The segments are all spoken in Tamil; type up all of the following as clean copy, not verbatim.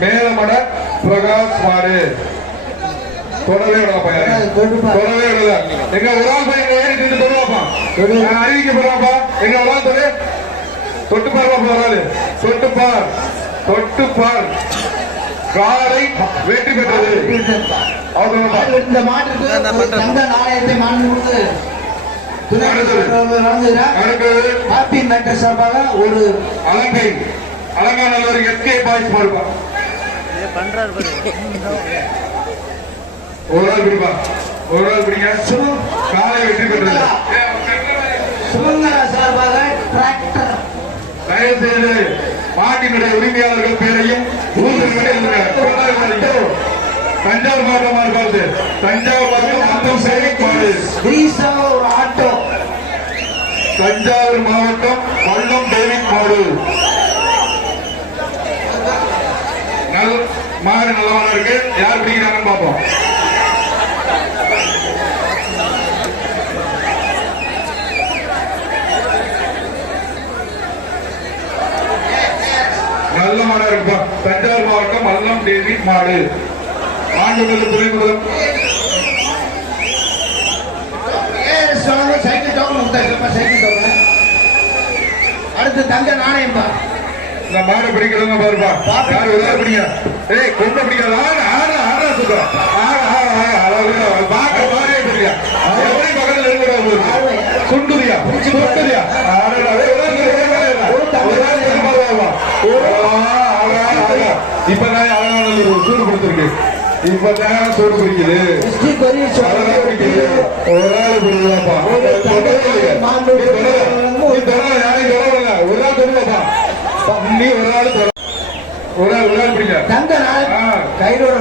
மேலமட பிரகாஷ் மாடு தொடவே விடப்பா, தொடவே விடல. எங்க ஒரு ஆள் பையன் ஏறிட்டு தொடுவாப்பா, அறிவிக்க போறாப்பா. எங்க ஒரு ஆள் தொடு, தொட்டு பாருப்பா, போறாரு தொட்டுப்பார், தொட்டுப்பார். காலை வெற்றி பெற்றது. இந்த மாட்டுக்கு தங்க நாணயத்தை மாண்பு கொடுத்து ஹாப்பி மேட்டர் சார்பாக ஒரு அலங்கை அலங்காநல்லூர் எஸ்கே பாய்ஸ் மாடுப்பா. ஒரு ஆள் பிடிப்பா, ஒரு ஆள் பிடிங்க. காலை வெற்றி பெற்றது. சுமங்கலா சார்பாக டிராக்டர். தயவு செய்து மாட்டினுடைய உரிமையாளர்கள் பேரையும் தஞ்சாவூர் மாவட்டமா இருக்காது. தஞ்சாவூர் மாவட்டம் மொத்தம் சேவைப்பாடு. ஒரு ஆட்டோ. தஞ்சாவூர் மாவட்டம் வல்லம் டேவிட் மாடு. மாடு நல்லவனா இருக்கு. யார் பிடிக்கிறாங்கன்னு பார்ப்போம். நல்ல மாடா இருக்குப்பா. தஞ்சாவூர் மாவட்டம் வல்லம் டேவிட் மாடு. மாண்புமிகு துணைமுதல் அடுத்து தங்க நாணயம் பா. இந்த மாடை பிடிக்கிறவங்க பாருப்பா. யாரு எல்லாரும் பிடிங்க. ஏய் கொண்ட பிடிக்காத. ஆடா சொல்றேன். பாக்க மாடே பிடிக்கா. எப்படி பக்கத்துல இருக்கிற சுண்டுதியா சுண்டுதியா. இப்பதான் அழகான சூடு கொடுத்துருக்கு. இப்பதான் சூடு பிடிக்குது. ஒரு ஆள் பிடிக்கலாப்பா. யாரையும் தொடரல. ஒரு ஆள் தொடரப்பா. நீ ஒரு ஆள் ஒரு ஆள் பிடிக்க. தங்க கைரோட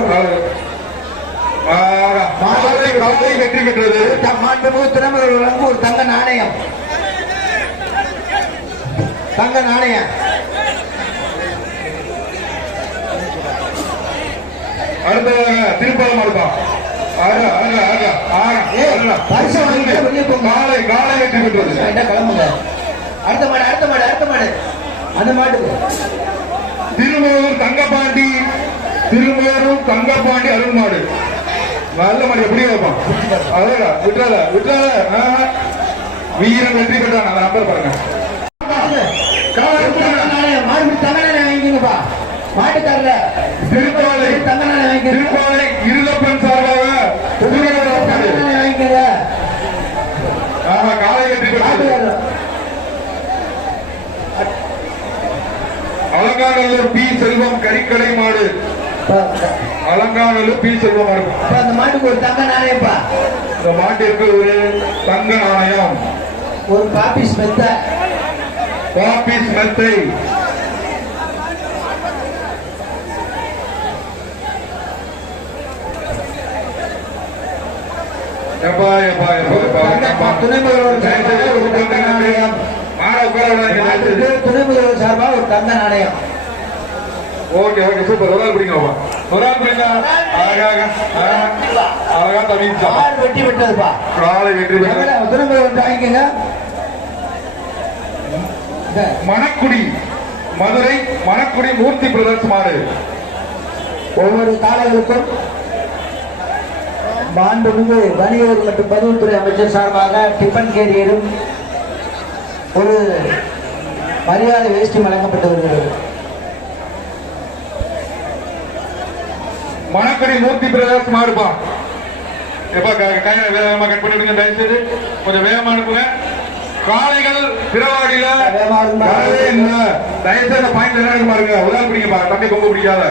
வெற்றி பெற்றது. மாண்புமிகு திறமையாளர்களுக்கு ஒரு தங்க நாணயம். தங்க நாணயம். அடுத்ததாக திருப்பாலம் மாடுப்பா. காலை வெற்றி பெற்றது. கிளம்புங்க. அடுத்த மாடு அடுத்த மாடு அடுத்த மாடு. அந்த மாட்டுக்கு திருமூர் தங்கப்பாண்டி. திருமூரும் தங்கப்பாண்டி அருள் மாடு. நல்ல மாடு. எப்படி வைப்பான். அழகா விட்டுறாத விட்டுறாத. வீரன் வெற்றி பெற்றான். அந்த நம்பர் பாருங்க. மாடு தங்க நாணயம் வாங்கிங்கப்பா. மாட்டுக்காரல திருப்பாலை தங்க நாணயம் வாங்கி. திருப்பாலை இருளப்பன் சார்பாக வாங்கிக்கங்க. காலை வெற்றி பெற்றது. அலங்காநல்லூர் பி செல்வம் கறிக்கடை மாடு. அலங்காநல்லூர் பி செல்வம் மாடு. அந்த மாட்டுக்கு ஒரு தங்க நாணயம்ப்பா. இந்த மாட்டிற்கு ஒரு தங்க நாணயம். ஒரு பாபிஸ் மெத்தை. பாபிஸ் மெத்தை. துணை முதல்வர் சார்பாக ஒரு தங்க நாணயம். Okay okay super. ஒரு ஆள் பிடிங்கப்பா. ஒரு ஆள் பிடிங்க. அழகா தமிழ்ச்சா. வெற்றி பெற்றதுப்பா. காலை வெற்றி பெற்றது. துணை முதல்வர் வாங்கிக்கங்க. மணக்குடி மதுரை மணக்குடி மூர்த்தி பிரதர்ஸ் மாடு. ஒவ்வொரு காலைகளுக்கும் மாண்புமிகு வணிகர் மற்றும் பதிவுத்துறை அமைச்சர் சார்பாக டிபன் கேரியரும் ஒரு மரியாதை வேஷ்டி வழங்கப்பட்டு வருகிறது. மணக்குடி மூர்த்தி பிரதர்ஸ் மாடுப்பா. எப்பா கையில வேகமா கட் பண்ணி விடுங்க. தயவுசெய்து கொஞ்சம் வேகமா அனுப்புங்க. காளைகள் பிறவாடியில தயவுசெய்து பாயிண்ட் என்ன பாருங்க. ஒரு ஆள் பிடிங்கப்பா. தம்பி கொம்பு பிடிக்காத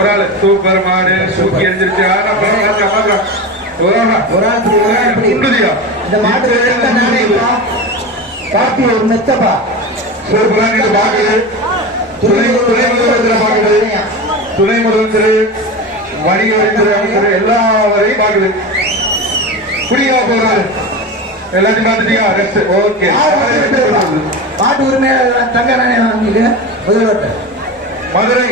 ஒரு ஆள். சூப்பர் மாடு சூக்கி எரிஞ்சிருச்சு. இந்த மாட்டு காப்பி ஒரு மெத்தப்பா. துணை முதலமைச்சர் வணிகத்துறை அமைச்சர் எல்லாரையும் பாக்குது. குடியா போறாரு. எல்லாத்தையும் பார்த்துட்டீங்க. ஓகே. மாட்டு உரிமையாளர் தங்க நாணயம் வாங்கிட்டு முதல்வர். மதுரை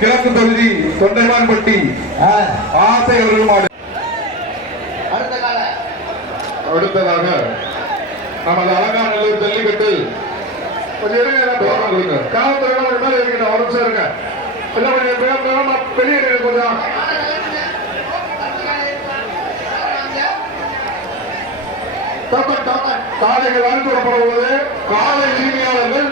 கிழக்கு தொகுதி தொண்டைமான்பட்டி ஆசை அவர்கள் மாடு. அடுத்ததாக நமது அலங்காநல்லூர் ஜல்லிக்கட்டு கொஞ்சம் காவல்துறை இருக்க ஒரு நிமிஷம் இருக்க. எல்லாம் கொஞ்சம் வெளியே கொஞ்சம் காலைகள் அனுப்பி விடப்பட உள்ளது. காலை உரிமையாளர்கள்